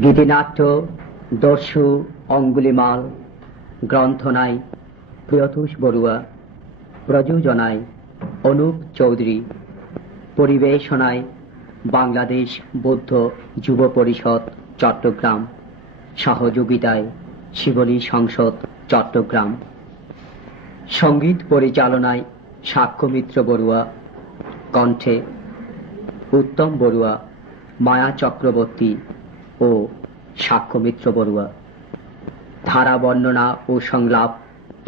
গীতিনাট্য দস্যু অঙ্গুলিমাল, গ্রন্থনায় প্রিয়তোষ বড়ুয়া, প্রযোজনায় অনুপ চৌধুরী, পরিবেশনায় বাংলাদেশ বৌদ্ধ যুব পরিষদ চট্টগ্রাম, সহযোগিতায় শিবলী সংসদ চট্টগ্রাম। সঙ্গীত পরিচালনায় সাক্ষ্যমিত্র বড়ুয়া, কণ্ঠে উত্তম বড়ুয়া, মায়া চক্রবর্তী ও সাক্ষ্যমিত্র বড়ুয়া। ধারা বর্ণনা ও সংলাপ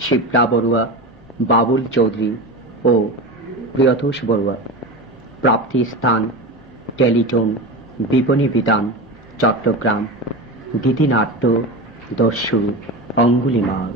শিপ্রা বড়ুয়া, বাবুল চৌধুরী ও প্রিয়তোষ বড়ুয়া। প্রাপ্তি স্থান টেলিটোন বিপণী বিতান চট্টগ্রাম। গীতিনাট্য দস্যু অঙ্গুলিমাল।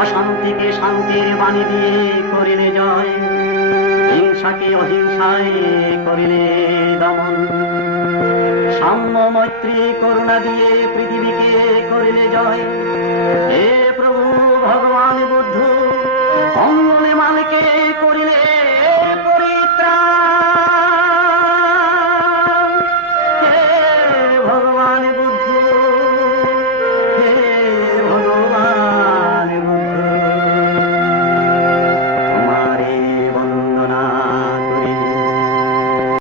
অশান্তিকে শান্তির বাণী দিয়ে করিলে জয়, হিংসাকে অহিংসায় করিলে দমন, সাম্য মৈত্রী করুণা দিয়ে পৃথিবীকে করিলে জয়। হে প্রভু ভগবান বুদ্ধ অঙ্গুলিমালকে